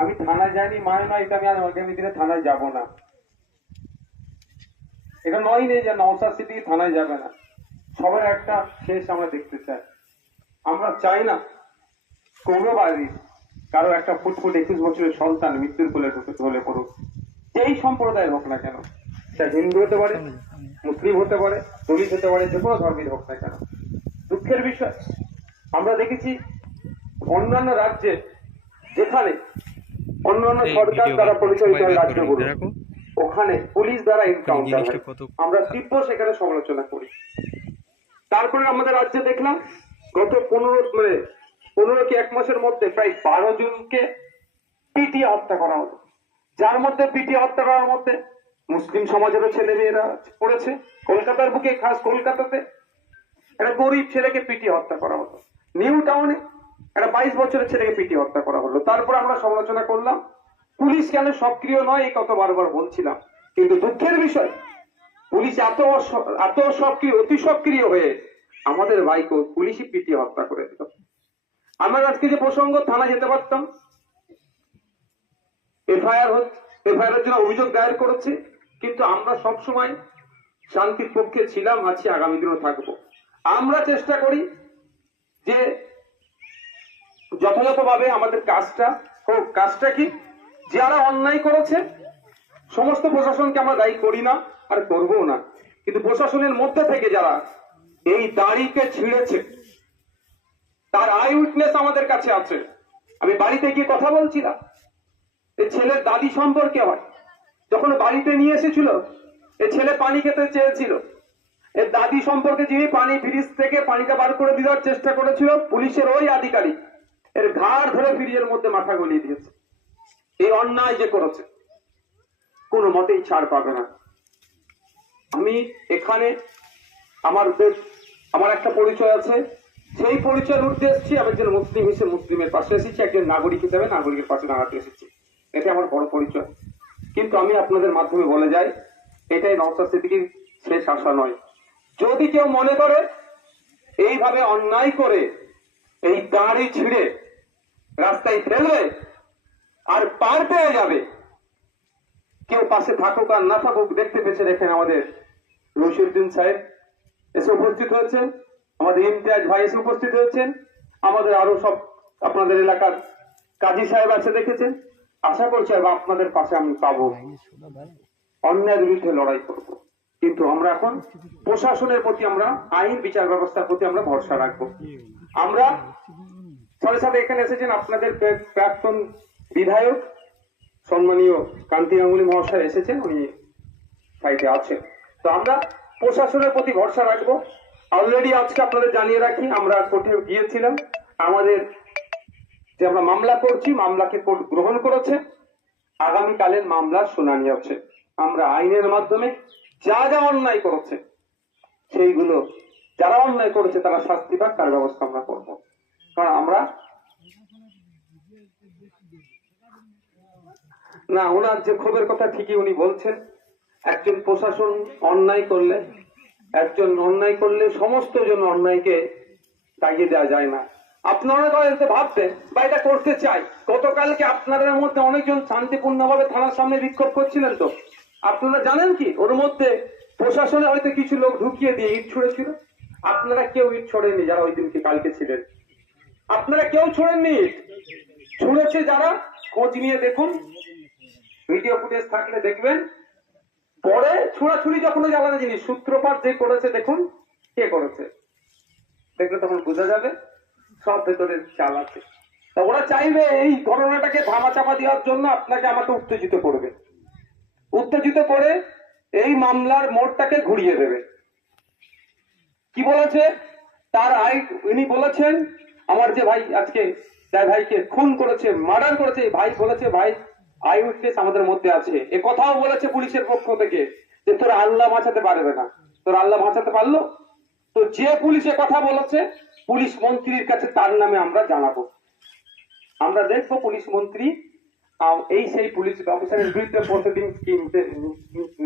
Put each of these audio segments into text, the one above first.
আমি থানায় যাইনি মানে নয় এটা আমি আর আগামী দিনে থানায় যাব না। এটা নয় নেই যে নওশাদ সিদ্দিকী থানায় যাবে না। সবার একটা শেষ আমরা দেখতে চাই। আমরা চাই না কোনো বাড়ি কারো একটা ফুটফুট 21 বছরের সন্তান মৃত্যুর কোলে ঢলে পড়ুক, যেই সম্প্রদায়ের হোক না কেন, সে হিন্দু হতে পারে, মুসলিম হতে পারে, দলিত হতে পারে, যে কোনো ধর্মের হোক না কেন। দুঃখের বিষয় আমরা দেখেছি অন্যান্য রাজ্যে, যেখানে অন্যান্য সরকার দ্বারা পরিচালিত হয় রাজ্যগুলো, ওখানে পুলিশ দ্বারা এনকাউন্টার হয়। আমরা তীব্র সেখানে সমালোচনা করি। তারপরে আমাদের রাজ্যে দেখলাম গত 15 কি 1 মাসের মধ্যে প্রায় 12 জনকে পিটিয়ে হত্যা করা হলো। যার মধ্যে পিটিয়ে হত্যা করার মধ্যে মুসলিম সমাজেরও ছেলে মেয়েরা পড়েছে। কলকাতার বুকে, খাস কলকাতাতে একটা গরিব ছেলেকে পিটিয়ে হত্যা করা হলো। নিউ টাউনে একটা 22 বছরের ছেলেকে পিটিয়ে হত্যা করা হলো। তারপর আমরা সমালোচনা করলাম পুলিশ কেন সক্রিয় নয়, এই কত বারবার বলছিলাম। কিন্তু দুঃখের বিষয় পুলিশ এত সক্রিয়, অতি সক্রিয় হয়ে আমাদের ভাইকে পুলিশই পিটিয়ে হত্যা করে দিল। আমরা আজকে যে প্রসঙ্গ, থানা যেতে পারতাম, এফআইআর এর জন্য অভিযোগ দায়ের করেছি, কিন্তু আমরা সবসময় শান্তির পক্ষে ছিলাম, আছি, আগামী দিনও থাকবো। আমরা চেষ্টা করি যে যথাযথভাবে আমাদের কাজটা হোক। কাজটা কি, যারা অন্যায় করেছে সমস্ত প্রশাসনকে আমরা দায়ী করি না আর করবো না, কিন্তু প্রশাসনের মধ্যে থেকে যারা এই দাড়িকে ছিঁড়েছে তার আই উইটনেস আমাদের কাছে আছে। আমি বাড়িতে গিয়ে কথা বলছিলাম, এই ছেলের দাদি সম্পর্কে হয়, যখন বাড়িতে নিয়ে এসেছিল এই ছেলে পানি খেতে চেয়েছিল, এর দাদি সম্পর্কে যিনি পানি ফ্রিজ থেকে পানিটা বার করে দেওয়ার চেষ্টা করেছিল, পুলিশের ওই আধিকারিক এর ঘাড় ধরে ফ্রিজের মধ্যে মাথা গলিয়ে দিয়েছে। এই অন্যায় যে করেছে কোনো মতেই ছাড় পাবে না। আমি এখানে আমার একটা পরিচয় আছে, সেই পরিচয়ের উঠতে এসেছি। আমি একজন মুসলিম হিসেবে মুসলিমের পাশে এসেছি, একজন নাগরিক হিসেবে নাগরিকের পাশে দাঁড়াতে এসেছি। এটা আমার বড় পরিচয়। কিন্তু আমি আপনাদের মাধ্যমে বলে যাই, এটাই নওশাদ সিদ্দিকীর শেষ আশা নয়। যদি কেউ মনে করে এইভাবে অন্যায় করে এই দাড়ি ছিঁড়ে রাস্তায় ফেলবে আর পার পেয়ে যাবে, কেউ পাশে থাকুক আর না থাকুক, দেখতে পেয়েছে দেখেন আমাদের রশিদুদ্দিন সাহেব এসে উপস্থিত হয়েছেন, আমাদের ইমতিয়াজ ভাই এসে উপস্থিত হয়েছেন, আমাদের আরো সব আপনাদের এলাকার কাজী সাহেব আছে দেখেছেন। আশা করছি আপনাদের পাশে আমি পাবো, অন্যায়ের বিরুদ্ধে লড়াই করব। কিন্তু আমরা এখন প্রশাসনের প্রতি, আমরা আইন বিচার ব্যবস্থার প্রতি আমরা ভরসা রাখবো। আমরা সাথে সাথে এখানে এসেছেন আপনাদের প্রাক্তন বিধায়ক সম্মানীয় কান্তি গাঙ্গুলী মহাশয় এসেছেন, উনি সাইডে আছেন। তো আমরা প্রশাসনের প্রতি ভরসা রাখবো। অলরেডি আজকে আপনাদের জানিয়ে রাখি, আমরা কোর্টে গিয়েছিলাম, আমাদের যে আমরা মামলা করছি, মামলাকে কোর্ট গ্রহণ করেছে। আগামীকালের মামলার শুনানি হচ্ছে। আমরা আইনের মাধ্যমে যা যা অন্যায় করেছে সেইগুলো, যারা অন্যায় করেছে তারা শাস্তি পাক, তার ব্যবস্থা আমরা করব। কারণ আমরা না, ওনার যে ক্ষোভের কথা ঠিকই উনি বলছেন। একজন প্রশাসন অন্যায় করলে সমস্ত জন অন্যায়কে দাগিয়ে দেওয়া যায় না। আপনারা ভাববেন বা এটা করতে চাই, গতকালকে আপনাদের মধ্যে অনেকজন শান্তিপূর্ণভাবে থানার সামনে বিক্ষোভ করছিলেন। তো আপনারা জানেন কি, ওর মধ্যে প্রশাসনে হয়তো কিছু লোক ঢুকিয়ে দিয়ে ইট ছুঁড়েছিল। আপনারা কেউ ইট ছড়েননি, যারা ওই দিনকে কালকে ছিলেন, আপনারা কেউ ছড়েননি। ইট ছুঁড়েছে যারা, খোঁজ নিয়ে দেখুন, ভিডিও ফুটেজ থাকলে দেখবেন। পরে ছুড়াছুড়ি যখন জ্বালানো জিনিস, সূত্রপাত যে করেছে দেখুন কে করেছে, দেখলে তখন বোঝা যাবে সব ভেতরের চাল আছে। তা ওরা চাইবে এই ঘটনাটাকে ধামাচাপা দেওয়ার জন্য আপনাকে আমাকে উত্তেজিত করবে, উত্তেজিত করে এই মামলার মোড়টাকে ঘুরিয়ে দেবে। কি বলেছে তার উনি বলেছেন, আমার যে ভাই আজকে যার ভাইকে খুন করেছে, মার্ডার করেছে, ভাই বলেছে ভাই আই উইটনেস আমাদের মধ্যে আছে। এ কথাও বলেছে পুলিশের পক্ষ থেকে যে তোরা আল্লাহ বাঁচাতে পারবে না। তোরা আল্লাহ বাঁচাতে পারলো? তো যে পুলিশে কথা বলেছে, পুলিশ মন্ত্রীর কাছে তার নামে আমরা জানাবো। আমরা দেখবো পুলিশ মন্ত্রী এই সেই পুলিশ অফিসারের বিরুদ্ধে প্রসিডিং কি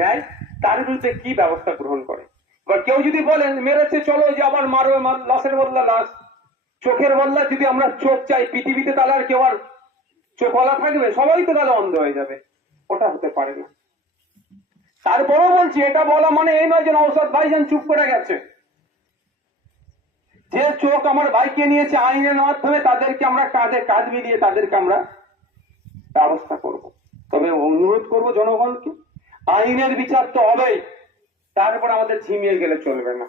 নেয়, তার বিরুদ্ধে কি ব্যবস্থা গ্রহণ করে। বা কেউ যদি বলেন মেরেছে, চলো যে আবার মারবে, লাশের বদলা লাশ, চোখের বদলা যদি আমরা চোখ চাই পৃথিবীতে, তাহলে আর কেউ আর চোখওয়ালা থাকবে, সবাই তো তাহলে অন্ধ হয়ে যাবে। ওটা হতে পারে না। তারপরেও বলছি, এটা বলা মানে এই নয় যে নওশাদ ভাইজান চুপ করে গেছে। যে চোখ আমার ভাইকে নিয়েছে আইনের মাধ্যমে, তাদেরকে আমরা কাঁধে কাঁধ মিলিয়ে তাদেরকে আমরা ব্যবস্থা করব। তবে অনুরোধ করব জনগণকে, আইনের বিচার তো হবেই, তারপর আমাদের ঝিমিয়ে গেলে চলবে না।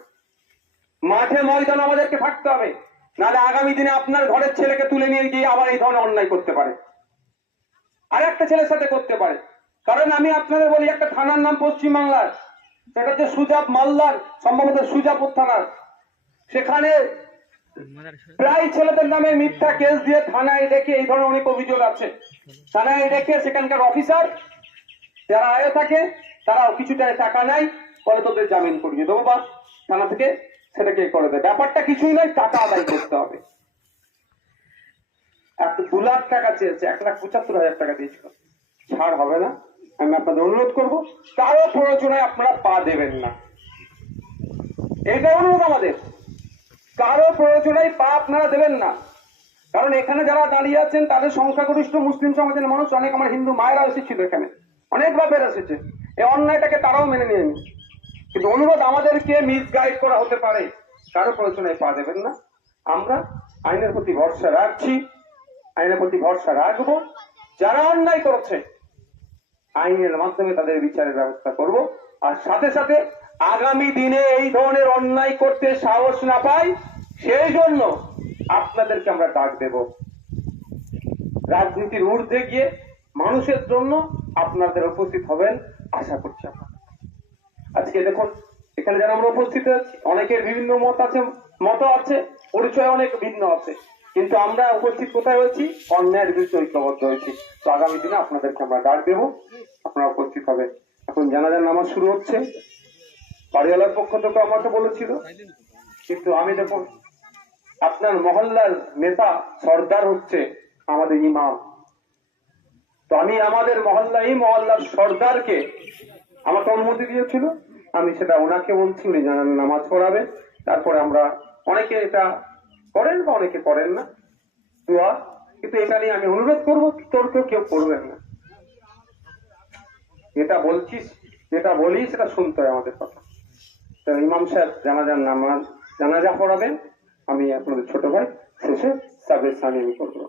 মাঠে ময়দান আমাদেরকে থাকতে হবে, নাহলে আগামী দিনে আপনার ঘরের ছেলেকে তুলে নিয়ে গিয়ে আবার এই ধরনের অন্যায় করতে পারে, আর একটা ছেলের সাথে করতে পারে। কারণ আমি আপনাদের বলি, একটা থানার নাম পশ্চিমবাংলার, সেটা হচ্ছে সুজাব মালদার, সম্ভবত সুজাপুর থানার। সেখানে প্রায় ছেলেদের নামে মিথ্যা কেস দিয়ে থানায় ডেকে এই ধরনের অনেক অভিযোগ আছে। থানায় ডেকে সেখানকার অফিসার যারা আয়ে থাকে, তারাও কিছুটা টাকা নেয়, পরে তোদের জামিন করিয়ে দেবো বা থানা থেকে সেটাকে করে দেয়। ব্যাপারটা কিছুই নয়, টাকা আদায় করতে হবে। 2 লাখ টাকা চেয়েছে, 1,75,000 টাকা দিয়েছিল, ছাড় হবে না। আমি আপনাদের অনুরোধ করব, কারো প্ররোচনায় আপনারা পা দেবেন না, এটা অনুরোধ আমাদের। কারো প্ররোচনায় পা আপনারা দেবেন না। কারণ এখানে যারা দাঁড়িয়ে আছেন তাদের সংখ্যাগরিষ্ঠ মুসলিম সমাজের মানুষ, অনেক আমার হিন্দু মায়েরা এসেছিল এখানে, অনেক বাপের এসেছে, এই অন্যায়টাকে তারাও মেনে নিয়েনি। কিন্তু অনুরোধ, আমাদেরকে মিসগাইড করা হতে পারে, কারো প্ররোচনায় পা দেবেন না। আমরা আইনের প্রতি ভরসা রাখছি, আইনের প্রতি ভরসা রাখবো। যারা অন্যায় করেছে আইনের মাধ্যমে তাদের বিচারের ব্যবস্থা করব। আর সাথে সাথে আগামী দিনে এই ধরনের অন্যায় করতে সাহস না পাই, সেই জন্য আপনাদেরকে আমরা ডাক দেব। রাজনীতির ঊর্ধ্বে গিয়ে মানুষের জন্য আপনাদের উপস্থিত হবেন আশা করছি। আজকে দেখুন, এখানে যারা আমরা উপস্থিত আছি, অনেকের বিভিন্ন মত আছে, পরিচয় অনেক ভিন্ন আছে, কিন্তু আমরা উপস্থিত কোথায় হয়েছি? অন্যায়ের বিরুদ্ধে ঐক্যবদ্ধ হয়েছি। তো আগামী দিনে আপনাদেরকে আমরা ডাক দেবো, আপনারা উপস্থিত হবেন। এখন জানাজার নামাজ শুরু হচ্ছে, বাড়িওয়ালার পক্ষ থেকে আমাকে বলেছিল, কিন্তু আমি দেখুন, আপনার মহল্লার নেতা সর্দার হচ্ছে আমাদের ইমাম। তো আমি আমাদের মহল্লার সর্দারকে আমাকে অনুমতি দিয়েছিল, আমি সেটা ওনাকে বলছি, উনি জানান নামাজ পড়াবেন। তারপরে আমরা, অনেকে এটা করেন বা অনেকে করেন না, দোয়া। কিন্তু এটা নিয়ে আমি অনুরোধ করবো, তোরকেও কেউ করবেন না। যেটা বলছিস, যেটা বলি, সেটা শুনতে হয় আমাদের কথা। তো ইমাম সাহেব জানাজা পড়াবেন, আমি আপনাদের ছোট ভাই শেষে সাবের সানি আমি করবো।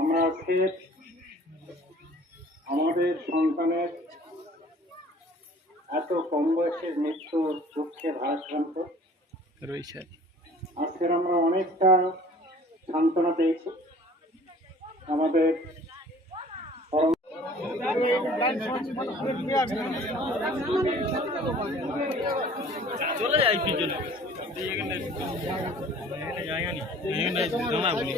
আমরা আজকে আমাদের সন্তানের এত কম বয়সের মৃত্যু দুঃখে ভারাক্রান্ত। আজকের আমরা অনেকটা সান্ত্বনা পেয়েছি। আমাদের চলে যাই পিছনে জায়গা নেই, জানা বলি